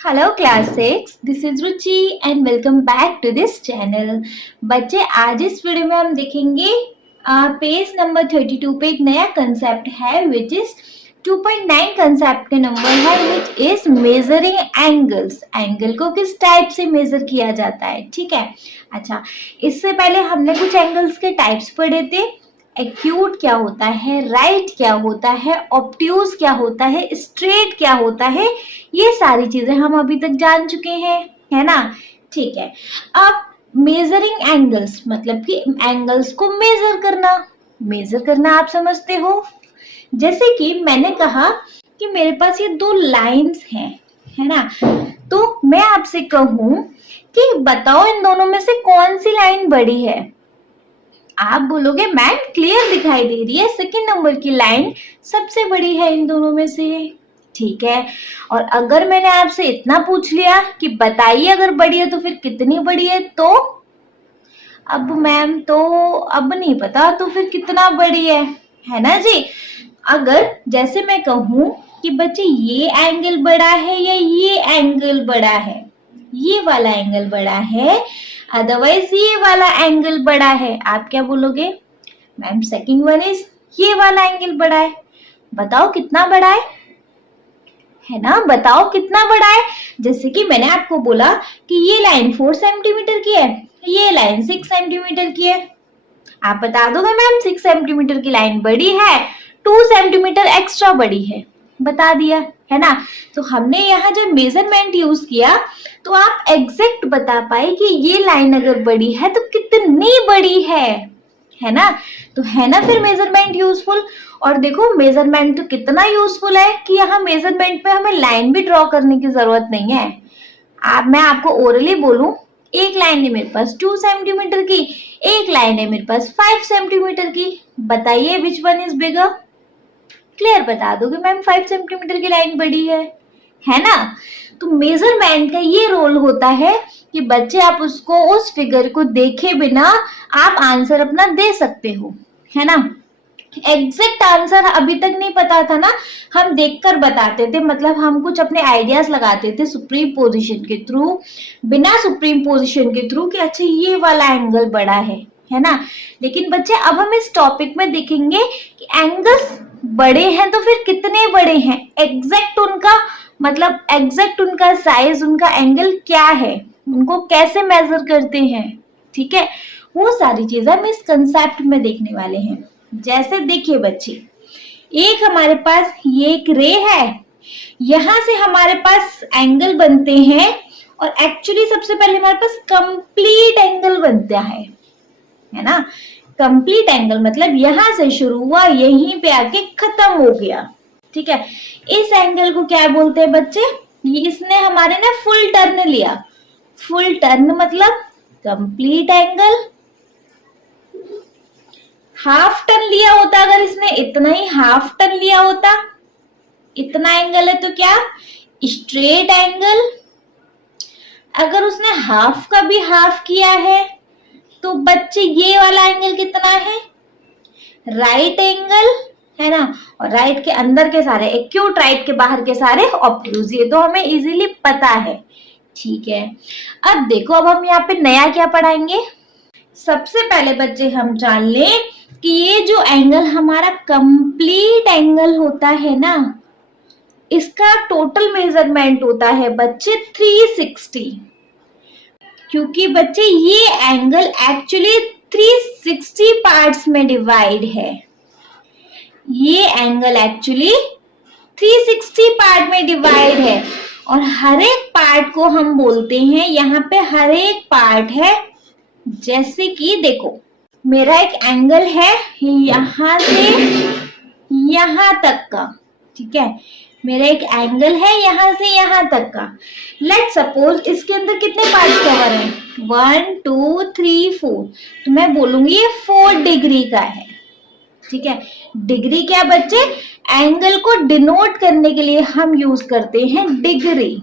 Hello class 6, this is Ruchi and welcome back to this channel. बच्चे आज इस video में हम देखेंगे पेज नंबर 32 पे एक नया कंसेप्ट है विच इज 2.9 कंसेप्ट के नंबर है which is measuring angles. Angle को किस टाइप से मेजर किया जाता है, ठीक है। अच्छा, इससे पहले हमने कुछ एंगल्स के टाइप्स पढ़े थे। एक्यूट क्या होता है, राइट क्या होता है, ऑब्ट्यूज क्या होता है, स्ट्रेट क्या होता है, ये सारी चीजें हम अभी तक जान चुके हैं, है ना। ठीक है, अब मेजरिंग एंगल्स मतलब कि एंगल्स को मेजर करना आप समझते हो। जैसे कि मैंने कहा कि मेरे पास ये दो लाइंस हैं, है ना। तो मैं आपसे कहूं कि बताओ इन दोनों में से कौन सी लाइन बड़ी है। आप बोलोगे मैम क्लियर दिखाई दे रही है, सेकंड नंबर की लाइन सबसे बड़ी है इन दोनों में से, ठीक है। और अगर मैंने आपसे इतना पूछ लिया कि बताइए अगर बड़ी है तो फिर कितनी बड़ी है, तो अब मैम तो अब नहीं पता तो फिर कितना बड़ी है ना जी। अगर जैसे मैं कहूं कि बच्चे ये एंगल बड़ा है या ये एंगल बड़ा है, ये वाला एंगल बड़ा है अदरवाइज ये वाला एंगल बड़ा है, आप क्या बोलोगे मैम सेकंड वन इज ये वाला एंगल बड़ा है। बताओ कितना बड़ा है ना, बताओ कितना बड़ा है। जैसे कि मैंने आपको बोला कि ये लाइन 4 सेंटीमीटर की है, ये लाइन 6 सेंटीमीटर की है। आप बता दोगे मैम 6 सेंटीमीटर की लाइन बड़ी है, 2 सेंटीमीटर एक्स्ट्रा बड़ी है, बता दिया, है ना। तो हमने यहाँ जब मेजरमेंट यूज किया तो आप एग्जैक्ट बता पाए कि ये लाइन अगर बड़ी है तो कितनी बड़ी है ना। तो है ना फिर मेजरमेंट यूजफुल। और देखो मेजरमेंट तो कितना यूजफुल है कि यहाँ मेजरमेंट पे हमें लाइन भी ड्रॉ करने की जरूरत नहीं है। मैं आपको ओरली बोलूं, एक लाइन है मेरे पास 2 सेंटीमीटर की, एक लाइन है मेरे पास 5 सेंटीमीटर की, बताइए which one is bigger. Clear बता दोगे मैम 5 सेंटीमीटर की लाइन बड़ी है ना। तो मेजरमेंट का ये रोल होता है कि बच्चे आप उसको उस फिगर को देखे बिना आप आंसर अपना दे सकते हो, है ना। एग्जैक्ट आंसर अभी तक नहीं पता था ना, हम देखकर बताते थे, मतलब हम कुछ अपने आइडियाज लगाते थे सुप्रीम पोजीशन के थ्रू, बिना सुप्रीम पोजीशन के थ्रू कि अच्छा ये वाला एंगल बड़ा है ना। लेकिन बच्चे अब हम इस टॉपिक में देखेंगे कि एंगल्स बड़े हैं तो फिर कितने बड़े हैं, एग्जैक्ट उनका मतलब एग्जैक्ट उनका साइज, उनका एंगल क्या है, उनको कैसे मेजर करते हैं, ठीक है। वो सारी चीजें हम इस कंसेप्ट में देखने वाले हैं। जैसे देखिए बच्चे, एक हमारे पास ये एक रे है, यहां से हमारे पास एंगल बनते हैं और एक्चुअली सबसे पहले हमारे पास कंप्लीट एंगल बनता है ना। कंप्लीट एंगल मतलब यहां से शुरू हुआ यहीं पे आके खत्म हो गया, ठीक है। इस एंगल को क्या बोलते हैं बच्चे, इसने हमारे ना फुल टर्न लिया। फुल टर्न मतलब कंप्लीट एंगल। हाफ टर्न लिया होता, अगर इसने इतना ही हाफ टर्न लिया होता, इतना एंगल है तो क्या स्ट्रेट एंगल। अगर उसने हाफ का भी हाफ किया है तो बच्चे ये वाला एंगल कितना है, राइट एंगल, है ना। और राइट के अंदर के सारे एक्यूट, राइट के बाहर के सारे ऑब्ट्यूज, ये तो हमें इजीली पता है, ठीक है। अब देखो, अब हम यहाँ पे नया क्या पढ़ाएंगे। सबसे पहले बच्चे हम जान लें कि ये जो एंगल हमारा कंप्लीट एंगल होता है ना, इसका टोटल मेजरमेंट होता है बच्चे 360। क्योंकि बच्चे ये एंगल एक्चुअली 360 पार्ट्स में डिवाइड है। ये एंगल एक्चुअली 360 पार्ट में डिवाइड है और हर एक पार्ट को हम बोलते हैं, यहाँ पे हर एक पार्ट है। जैसे कि देखो, मेरा एक एंगल है यहां से यहां तक का, ठीक है। मेरा एक एंगल है यहां से यहां तक का। लेट सपोज इसके अंदर कितने पार्ट्स कवर हैं, 1 2 3 4, तो मैं बोलूंगी ये 4 डिग्री का है, ठीक है। डिग्री क्या बच्चे, एंगल को डिनोट करने के लिए हम यूज करते हैं डिग्री।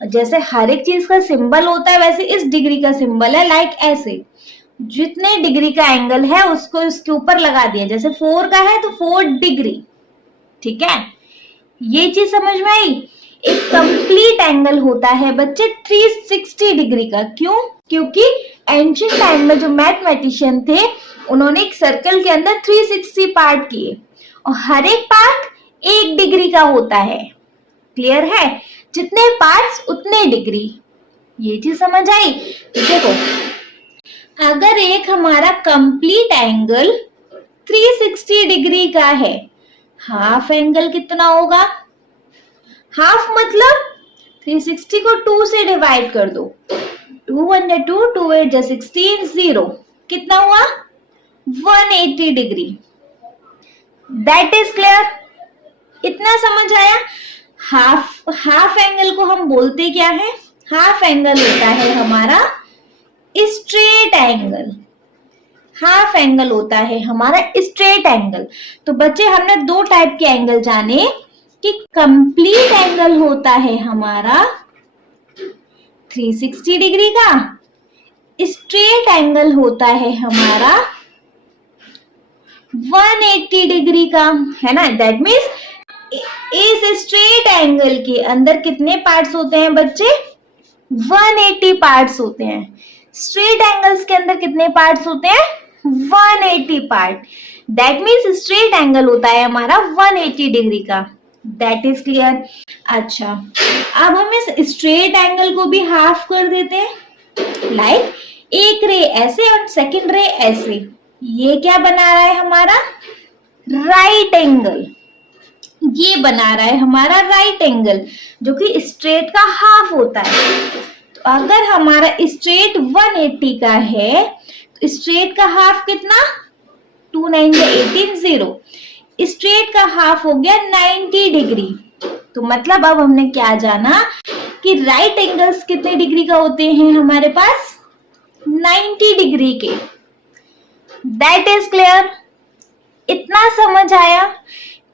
जैसे हर एक चीज का सिंबल होता है वैसे इस डिग्री का सिंबल है, लाइक ऐसे जितने डिग्री का एंगल है उसको इसके ऊपर लगा दिया। जैसे 4 का है तो 4 डिग्री, ठीक है। ये चीज समझ में आई। एक कंप्लीट एंगल होता है बच्चे 360 डिग्री का। क्यों? क्योंकि एंशिएंट टाइम में जो मैथमेटिशियन थे उन्होंने एक सर्कल के अंदर 360 पार्ट किए और हर एक पार्ट 1 डिग्री का होता है। क्लियर है? जितने पार्ट्स उतने डिग्री। ये चीज समझ आई? देखो, अगर एक हमारा कंप्लीट एंगल 360 डिग्री का है, हाफ एंगल कितना होगा? हाफ मतलब 360 को 2 से डिवाइड कर दो। 2 1 जा 2, 2 8 जा 16, 0 कितना हुआ? 180 डिग्री। That is clear? इतना समझ आया? हाफ एंगल को हम बोलते क्या है? हाफ एंगल होता है हमारा स्ट्रेट एंगल। हाफ एंगल होता है हमारा स्ट्रेट एंगल। तो बच्चे हमने 2 टाइप के एंगल जाने कि कंप्लीट एंगल होता है हमारा 360 डिग्री का, स्ट्रेट एंगल होता है हमारा 180 डिग्री का, है ना? दैट मीन्स इस स्ट्रेट एंगल के अंदर कितने पार्ट्स होते हैं बच्चे? 180 पार्ट्स होते हैं। स्ट्रेट एंगल्स के अंदर कितने पार्ट्स होते हैं? 180 part. That means straight angle होता है हमारा 180 डिग्री का। That is clear? अच्छा, अब हम इस स्ट्रेट एंगल को भी हाफ कर देते हैं। लाइक एक रे ऐसे और सेकंड रे ऐसे। ये क्या बना रहा है हमारा? Right angle. ये बना रहा है हमारा राइट एंगल, जो कि स्ट्रेट का हाफ होता है। तो अगर हमारा स्ट्रेट 180 का है तो स्ट्रेट का हाफ कितना? 2 9 जा 18, 0। स्ट्रेट का हाफ हो गया 90 डिग्री। तो मतलब अब हमने क्या जाना कि राइट एंगल्स कितने डिग्री का होते हैं हमारे पास? 90 डिग्री के। That is clear? इतना समझ आया?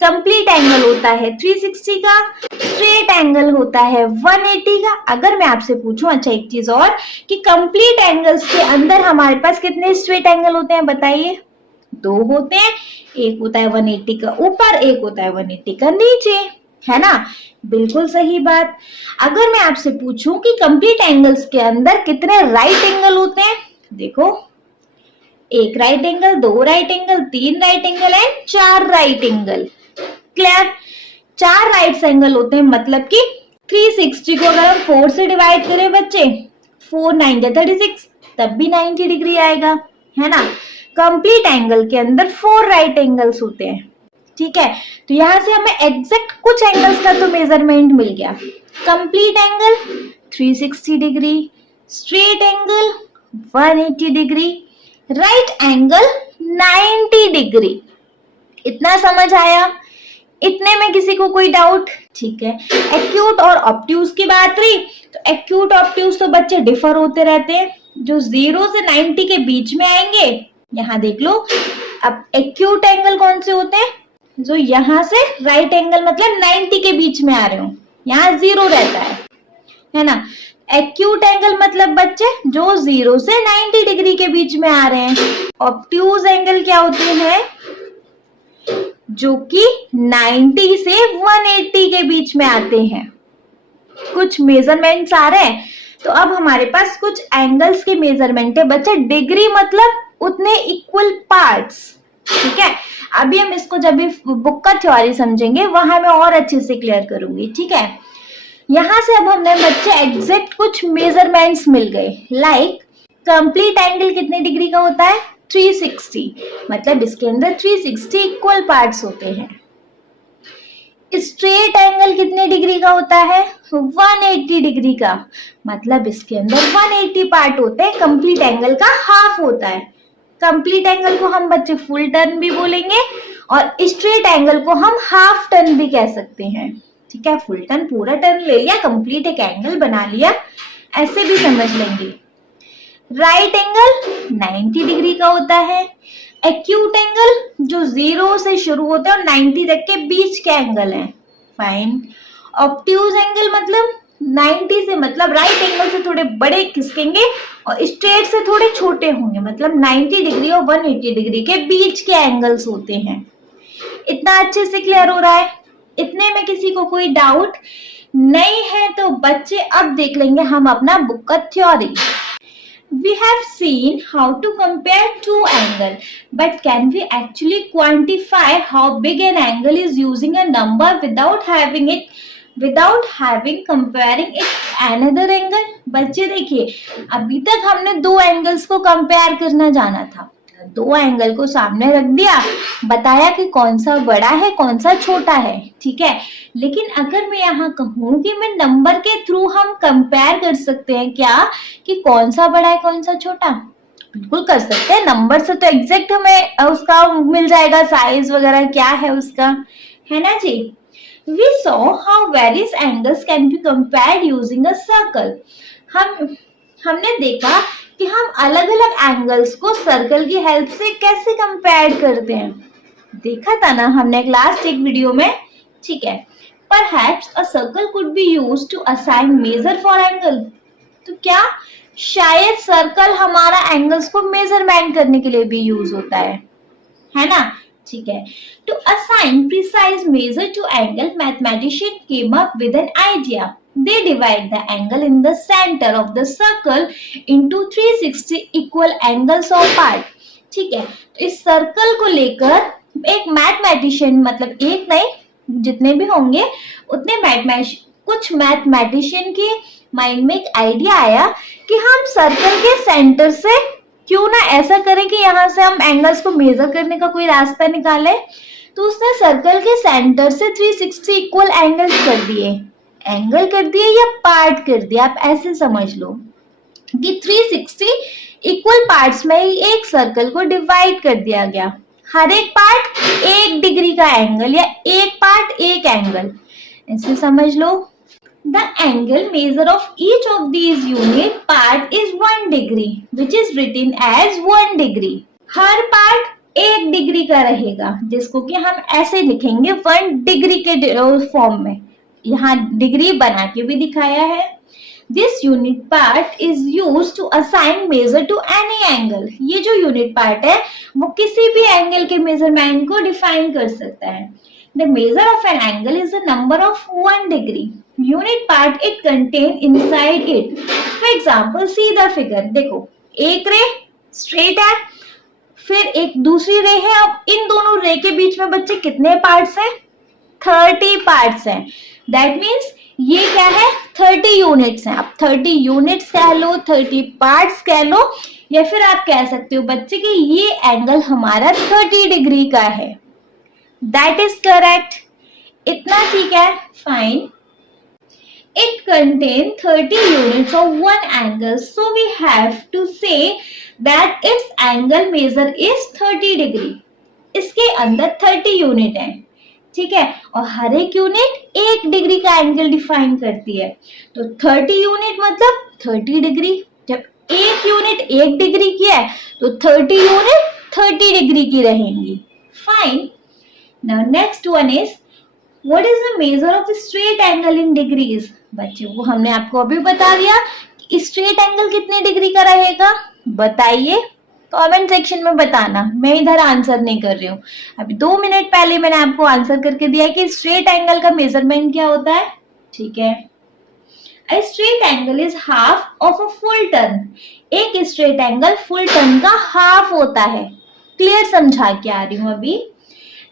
कंप्लीट एंगल होता है 360 का, स्ट्रेट एंगल होता है 180 का। अगर मैं आपसे पूछूं, अच्छा एक चीज और, कि कंप्लीट एंगल्स के अंदर हमारे पास कितने स्ट्रेट एंगल होते हैं बताइए? 2 होते हैं। एक होता है 180 का ऊपर, एक होता है 180 का नीचे, है ना? बिल्कुल सही बात। अगर मैं आपसे पूछूं कि कंप्लीट एंगल्स के अंदर कितने राइट एंगल होते हैं, देखो, 1 right angle, 2 right angle, 3 right angle and 4 right angle. Clear? 4 right angle होते हैं, मतलब कि 360 को अगर हम 4 से डिवाइड करें बच्चे, 4 9 जा 36, तब भी 90 डिग्री आएगा, है ना? कंप्लीट एंगल के अंदर 4 राइट एंगल्स होते हैं। ठीक है, तो यहां से हमें एग्जैक्ट कुछ एंगल्स का तो मेजरमेंट मिल गया। Complete angle 360 degree, straight angle 180 degree, right angle 90 degree. इतना समझ आया? इतने में किसी को कोई डाउट? ठीक है। एक्यूट और ऑब्ट्यूज की बात रही, तो एक्यूट ऑब्ट्यूज तो बच्चे डिफर होते रहते हैं। जो 0 से 90 के बीच में आएंगे, यहाँ देख लो। अब एक्यूट एंगल कौन से होते हैं? जो यहाँ से राइट एंगल मतलब 90 के बीच में आ रहे हो, यहाँ 0 रहता है ना? एक्यूट एंगल मतलब बच्चे जो 0 से 90 डिग्री के बीच में आ रहे हैं। ऑब्ट्यूज एंगल क्या होते हैं? जो कि 90 से 180 के बीच में आते हैं। कुछ मेजरमेंट्स आ रहे हैं, तो अब हमारे पास कुछ एंगल्स के मेजरमेंट है बच्चे। डिग्री मतलब उतने इक्वल पार्ट्स। ठीक है, अभी हम इसको जब भी बुक का थ्योरी समझेंगे वहां मैं और अच्छे से क्लियर करूंगी। ठीक है, यहां से अब हमने बच्चे एग्जैक्ट कुछ मेजरमेंट्स मिल गए। लाइक कंप्लीट एंगल कितने डिग्री का होता है? 360, मतलब इसके अंदर 360 इक्वल पार्ट्स होते हैं। स्ट्रेट एंगल कितने डिग्री का होता है? 180 डिग्री का, मतलब इसके अंदर 180 पार्ट होते हैं। कंप्लीट एंगल का हाफ होता है। कंप्लीट एंगल को हम बच्चे फुल टर्न भी बोलेंगे और स्ट्रेट एंगल को हम हाफ टर्न भी कह सकते हैं। ठीक है, फुल टर्न पूरा टर्न ले लिया, कंप्लीट एक एंगल बना लिया, ऐसे भी समझ लेंगे। राइट एंगल 90 डिग्री का होता है। एक्यूट एंगल जो 0 से शुरू होते हैं और 90 तक के बीच के एंगल हैं। फाइन। ऑब्ट्यूज एंगल मतलब 90 से, मतलब राइट एंगल से थोड़े बड़े खिसकेंगे और स्ट्रेट से थोड़े छोटे होंगे, मतलब 90 डिग्री और 180 डिग्री के बीच के एंगल्स होते हैं। इतना अच्छे से क्लियर हो रहा है? इतने में किसी को कोई डाउट? नहीं है तो बच्चे अब देख लेंगे हम अपना बुक का theory. We have seen how to compare two angles, but can we actually quantify how big an angle is using a number without having comparing it another angle? बच्चे देखिए, अभी तक हमने दो एंगल्स को कंपेयर करना जाना था, दो एंगल को सामने रख दिया, बताया कि कौन सा बड़ा है कौन सा छोटा है, ठीक है। लेकिन अगर मैं यहाँ कहूँ कि मैं नंबर के थ्रू हम कंपेयर कर सकते हैं क्या, कि कौन सा बड़ा है कौन सा छोटा, बिल्कुल कर सकते हैं। नंबर से तो एग्जैक्ट हमें उसका मिल जाएगा, साइज वगैरह क्या है उसका, है ना जी। We saw how various angles can be compared using a circle. हमने देखा कि हम अलग अलग एंगल्स को सर्कल की हेल्प से कैसे कंपेयर करते हैं, देखा था ना हमने लास्ट एक वीडियो में, ठीक है। Perhaps a circle could be used to assign measure for angle. तो क्या शायद सर्कल हमारा एंगल्स को मेजरमेंट करने के लिए भी यूज होता है ना, ठीक है। To assign precise measure to angle, mathematician came up with an idea. They divide the angle in the center of the circle into 360 equal angles of part. ठीक है, तो इस सर्कल को लेकर एक मैथमेटिशियन, मतलब एक नहीं जितने भी होंगे उतने कुछ मैथमेटिशियन के माइंड में एक आइडिया आया कि हम सर्कल के सेंटर से क्यों ना ऐसा करें कि यहाँ से हम एंगल्स को मेजर करने का कोई रास्ता निकाले। तो उसने सर्कल के सेंटर से 360 इक्वल एंगल्स कर दिए, एंगल कर दिए या पार्ट कर दिया, आप ऐसे समझ लो कि 360 इक्वल पार्ट्स में ही एक सर्कल को डिवाइड कर दिया गया। हर एक पार्ट 1 डिग्री का एंगल या एक पार्ट 1 एंगल, ऐसे समझ लो। The angle measure of each of these unit part is 1 degree, which is written as 1 degree. Her part 1 degree का रहेगा, जिसको कि हम ऐसे लिखेंगे 1 डिग्री के फॉर्म में, यहाँ डिग्री बना के भी दिखाया है। This unit part is used to assign measure to any angle. ये जो यूनिट पार्ट है वो किसी भी एंगल के मेजरमेंट को डिफाइन कर सकता है। The measure of an angle is the number of 1 degree. Unit part it contain inside it. For example, see the figure. देखो, एक रे स्ट्रेट है, फिर एक दूसरी रे है। अब इन दोनों रे के बीच में बच्चे कितने पार्ट्स हैं? 30 पार्ट्स हैं। That means ये क्या है? 30 यूनिट्स हैं। अब 30 यूनिट्स कह लो, 30 पार्ट्स कह लो, या फिर आप कह सकते हो बच्चे कि ये एंगल हमारा 30 डिग्री का है। That is correct. इतना ठीक है, fine. It contains 30 units of one angle, so we have to say that its angle measure is 30 degree. इसके अंदर 30 यूनिट है, ठीक है, और हर एक यूनिट 1 डिग्री का एंगल डिफाइन करती है। तो 30 यूनिट मतलब 30 डिग्री। जब एक यूनिट 1 डिग्री की है तो 30 यूनिट 30 डिग्री की रहेंगी। Fine. Now next one is what is the measure of straight angle in degrees? बच्चे वो हमने आपको अभी बता दिया कि स्ट्रेट एंगल कितने डिग्री का रहेगा, बताइए कमेंट सेक्शन में बताना। मैं इधर आंसर नहीं कर रही हूँ, अभी 2 मिनट पहले मैंने आपको आंसर करके दिया कि स्ट्रेट एंगल का मेजरमेंट क्या होता है, ठीक है। A straight angle is half of a full turn. एक स्ट्रेट एंगल फुल टर्न का हाफ होता है। क्लियर समझा के आ रही हूँ अभी।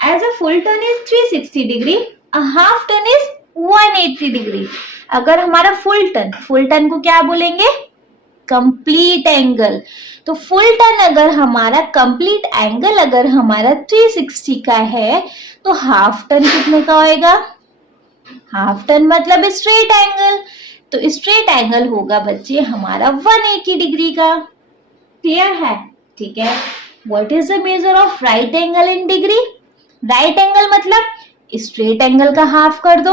As a full turn is 360 degree, a half turn is 180 degree. अगर हमारा फुल टर्न को क्या बोलेंगे? Complete angle. तो फुल टर्न अगर हमारा कंप्लीट एंगल अगर हमारा 360 का है तो हाफ टर्न कितने का होएगा? हाफ टर्न मतलब स्ट्रेट एंगल, तो स्ट्रेट एंगल होगा बच्चे हमारा 180 डिग्री का। क्लियर है? ठीक है। What is the measure of right angle in degree? Right angle मतलब स्ट्रेट एंगल का हाफ कर दो,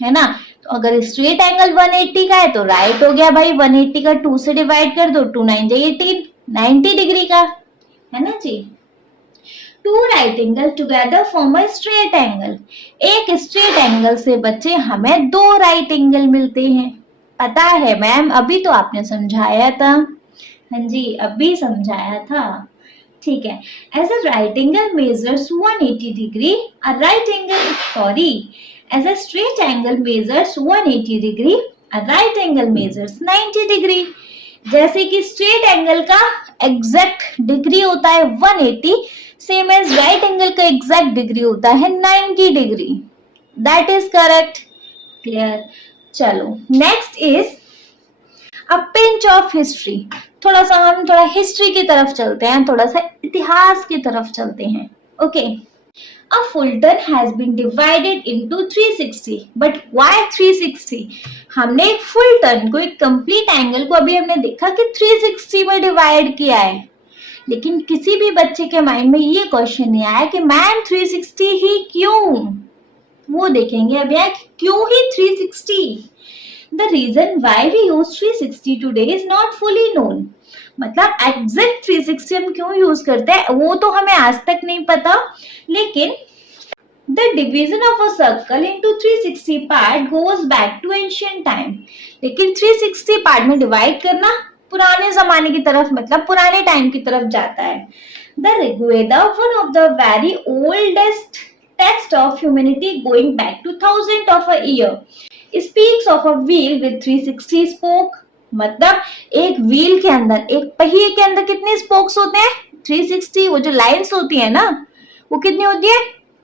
है ना। तो अगर स्ट्रेट एंगल 180 का है तो राइट हो गया भाई, 180 का 2 से डिवाइड कर दो, 2 9 18, 90 डिग्री का, है ना जी। 2 right angle together form a straight angle. एक स्ट्रेट एंगल से बच्चे हमें 2 राइट एंगल मिलते हैं। पता है मैम, अभी तो आपने समझाया था। हाँ जी, अभी समझाया था, ठीक है। As a right angle measures 180 degree, a right angle, sorry, As a straight angle measures 180 degree, a right angle measures 90 degree. जैसे कि स्ट्रेट एंगल का एग्जैक्ट डिग्री होता है 180, सेम एज राइट एंगल का एग्जैक्ट डिग्री होता है 90 degree. That is correct. Clear. चलो next is a pinch of history. हम थोड़ा हिस्ट्री की तरफ चलते हैं, थोड़ा सा इतिहास की तरफ चलते हैं. Okay. A full turn has been divided into 360. But why 360? हमने एक फुल टर्न को, एक कंप्लीट एंगल को अभी हमने देखा कि 360 में डिवाइड किया है, लेकिन किसी भी बच्चे के माइंड में ये क्वेश्चन नहीं आया कि मैम 360 ही क्यों. वो देखेंगे अभी क्यों ही 360. The reason why we use 360 today is not fully known. मतलब एग्जैक्ट 360 हम क्यों यूज करते हैं वो तो हमें आज तक नहीं पता, लेकिन the division of a circle into 360 part goes back to ancient time. लेकिन 360 पार्ट में डिवाइड करना पुराने जमाने की तरफ, मतलब पुराने टाइम की तरफ जाता है. The Rigveda, one of the very oldest text of humanity going back to thousands of a year, speaks of a wheel with 360 spoke. मतलब एक व्हील के अंदर, एक पहिए के अंदर कितने स्पोक्स होते हैं? 360. वो जो लाइन्स होती है ना, वो कितनी होती है?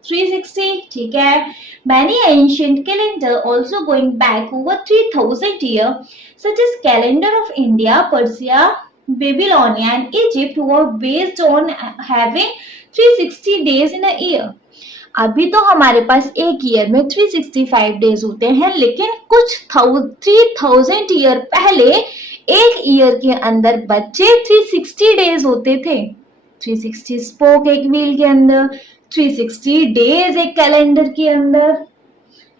360. ठीक है. Many ancient calendar also going back over 3000 years, such as calendar of India, Persia, Babylonia and Egypt, were based on having 360 days in a year. अभी तो हमारे पास एक ईयर में 365 डेज होते हैं, लेकिन कुछ 3000 ईयर पहले एक ईयर के अंदर बच्चे 360 डेज होते थे. 360 स्पोक एक व्हील के अंदर, 360 डेज एक कैलेंडर के अंदर,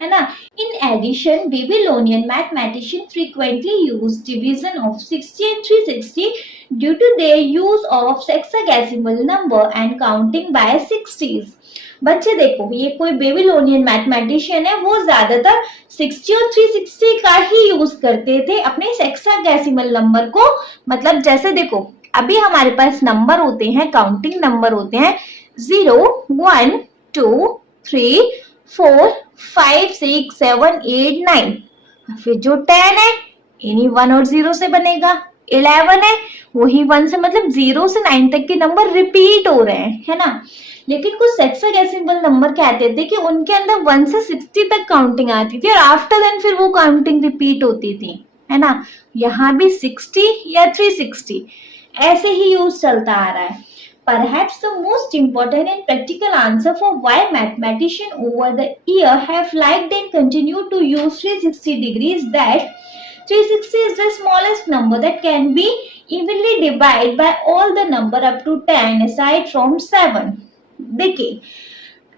है ना. In addition Babylonian mathematician frequently use division of 60 and 360 due to their use of sexadecimal number and counting by 60s. बच्चे देखो, ये कोई बेबीलोनियन मैथमेटिशियन है, वो ज्यादातर 60 और 360 का ही यूज करते थे अपने सेक्साडेसिमल नंबर को. मतलब जैसे देखो अभी हमारे पास नंबर होते हैं, काउंटिंग नंबर होते हैं 0, 1, 2, 3, 4, 5, 6, 7, 8, 9. फिर जो 10 है इन्हीं 1 और 0 से बनेगा. 11 है वही 1 से, मतलब 0 से 9 तक के नंबर रिपीट हो रहे हैं, है ना. लेकिन कुछ सेक्साडेसिमल नंबर कहते थे कि उनके अंदर 1 से 60 तक काउंटिंग आती थी और आफ्टर देन फिर वो काउंटिंग रिपीट होती थी, है ना. यहाँ भी 60 या 360 ऐसे ही यूज चलता आ रहा है. Perhaps the most important and practical answer for why mathematicians over the year have liked and continue to use 360 degrees that 360 is the smallest number that can be evenly divided by all the number up to 10 aside from 7. देखिए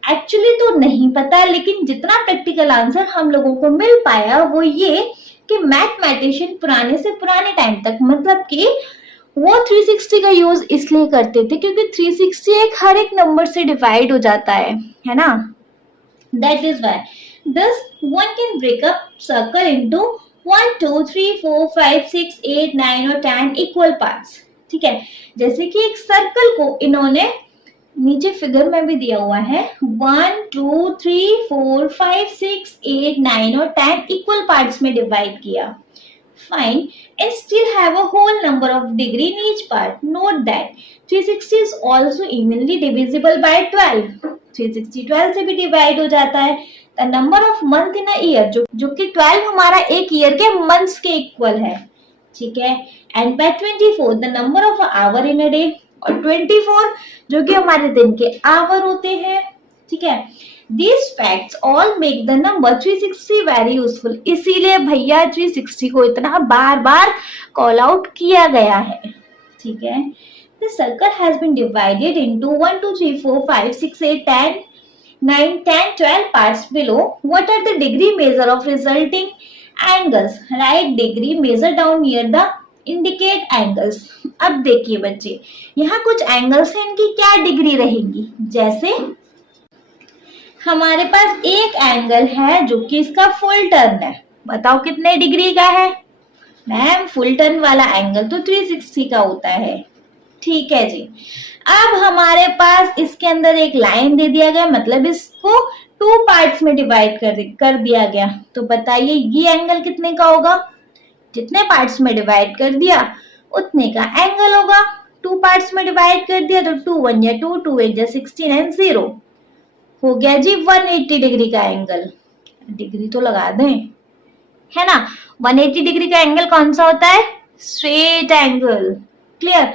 actually तो नहीं पता, लेकिन जितना practical answer हम लोगों को मिल पाया वो ये कि मैथमेटिशियन पुराने से पुराने टाइम तक, मतलब कि वो 360 का यूज इसलिए करते थे क्योंकि 360 एक हर एक नंबर से डिवाइड हो जाता है ना. That is why thus one can break up circle into 1, 2, 3, 4, 5, 6, 8, 9 और 10 इक्वल पार्ट्स. ठीक है. जैसे कि एक सर्कल को इन्होंने नीचे फिगर में भी दिया हुआ है 1, 2, 3, 4, 5, 6, 8, 9 और 10 इक्वल पार्ट्स में डिवाइड किया. Fine, and still have a whole number of degree in each part. Note that 360 is also evenly divisible by 12. 360 12 से भी डिवाइड हो जाता है. The number of month in a year, जो कि 12 हमारा एक ईयर के मंथ्स के इक्वल है. ठीक है. And by 24 the number of hour in a day, और 24 जो कि हमारे दिन के आवर होते हैं. ठीक है. These facts all make the number 360 very useful. इसीलिए भैया 360 को इतना बार बार कॉल आउट किया गया है. ठीक है. The circle has been divided into 1, 2, 3, 4, 5, 6, 8, 10, 9, 10, 12 parts below. What are the degree measure of resulting angles? Write degree measure down near the indicate angles. अब देखिए बच्चे, यहाँ कुछ एंगल्स हैं, इनकी क्या डिग्री रहेगी. जैसे हमारे पास एक एंगल है जो कि इसका फुल टर्न है. बताओ कितने डिग्री का है? मैम फुल टर्न वाला एंगल तो 360 का होता है. ठीक है जी. अब हमारे पास इसके अंदर एक लाइन दे दिया गया, मतलब इसको टू पार्ट्स में डिवाइड कर दिया गया, तो बताइए ये एंगल कितने का होगा? जितने पार्ट्स में डिवाइड कर दिया उतने का एंगल होगा। टू पार्ट्स में डिवाइड कर दिया तो 2 1 या 2, 2 8 या 16 एंड 0 हो गया जी 180 डिग्री का एंगल। डिग्री तो लगा दें, है ना। 180 डिग्री का एंगल कौन सा होता है? Straight angle. Clear.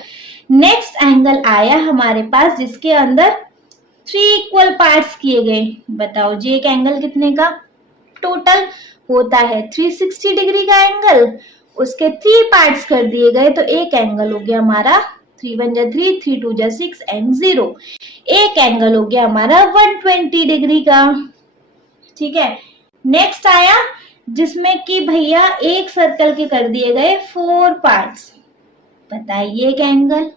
Next angle आया हमारे पास जिसके अंदर 3 इक्वल पार्ट्स किए गए। बताओ जी एक एंगल कितने का टोटल होता है? 360 डिग्री का एंगल। उसके 3 पार्ट्स कर दिए गए तो एक एंगल हो गया हमारा 3 1 जा 3, 3 2 जा 6 एंड 0। एक एंगल हो गया हमारा 120 डिग्री का। ठीक है। नेक्स्ट आया जिसमें कि भैया एक सर्कल के कर दिए गए 4 पार्ट्स। बताइए एक एंगल।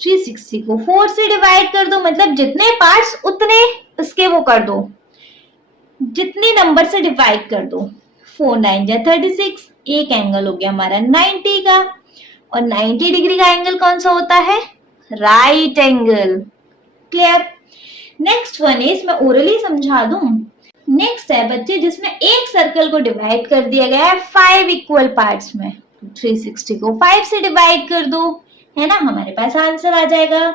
360 को 4 से डिवाइड कर दो, मतलब जितने पार्ट्स उतने उसके वो कर दो, जितने नंबर से डिवाइड कर दो। 4 9 जा 36, एक एंगल हो गया हमारा 90 का। और 90 डिग्री का एंगल कौन सा होता है? Right angle. Clear. Next one is, मैं ओरली समझा दूं। नेक्स्ट है बच्चे जिसमें एक सर्कल को डिवाइड कर दिया गया है 5 इक्वल पार्ट्स में। 360 को 5 से डिवाइड कर दो, है ना, हमारे पास आंसर आ जाएगा।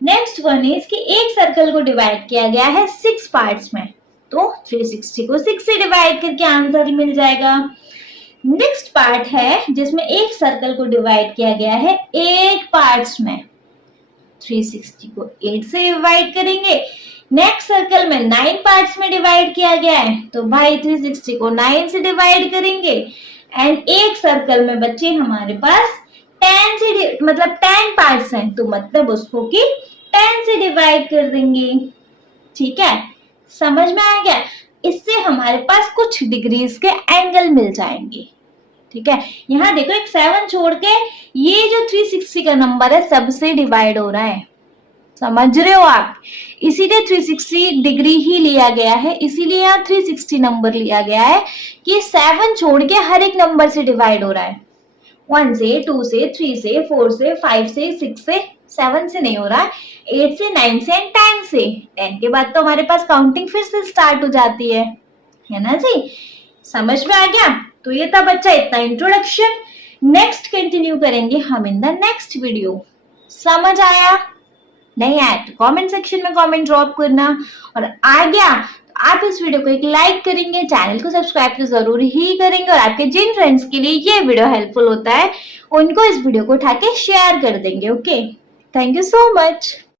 नेक्स्ट वन इज कि एक सर्कल को डिवाइड किया गया है 6 पार्ट्स में, तो 360 को 6 से डिवाइड करके आंसर मिल जाएगा। नेक्स्ट पार्ट है जिसमें एक सर्कल को डिवाइड किया गया है 8 पार्ट्स में। 360 को 8 से डिवाइड करेंगे। नेक्स्ट सर्कल में 9 पार्ट्स में डिवाइड किया गया है, तो भाई 360 को 9 से डिवाइड करेंगे। एंड एक सर्कल में बच्चे हमारे पास 10 से मतलब 10 पार्ट्स हैं, तो मतलब उसको कि 10 से डिवाइड कर देंगे। ठीक है, समझ में आ गया। इससे हमारे पास कुछ डिग्रीज के एंगल मिल जाएंगे। ठीक है, यहाँ देखो एक 7 छोड़ के ये जो 360 का नंबर है सबसे डिवाइड हो रहा है, समझ रहे हो आप। इसीलिए 360 डिग्री ही लिया गया है, इसीलिए यहाँ 360 नंबर लिया गया है कि 7 छोड़ के हर एक नंबर से डिवाइड हो रहा है। 1 से 2 से 3 से 4 से 5 से 6 से 7 से नहीं हो रहा है, 8 से 9 से एंड 10 से। 10 के बाद तो हमारे पास काउंटिंग फिर से स्टार्ट हो जाती है ना जी। समझ में आ गया। तो ये था बच्चा इतना इंट्रोडक्शन। नेक्स्ट कंटिन्यू करेंगे हम इन द नेक्स्ट वीडियो। समझ आया? नहीं आया तो कमेंट सेक्शन में कमेंट ड्रॉप करना, और आ गया तो आप इस वीडियो को एक लाइक करेंगे, चैनल को सब्सक्राइब तो जरूर ही करेंगे, और आपके जिन फ्रेंड्स के लिए ये वीडियो हेल्पफुल होता है उनको इस वीडियो को उठा के शेयर कर देंगे। Okay, thank you so much.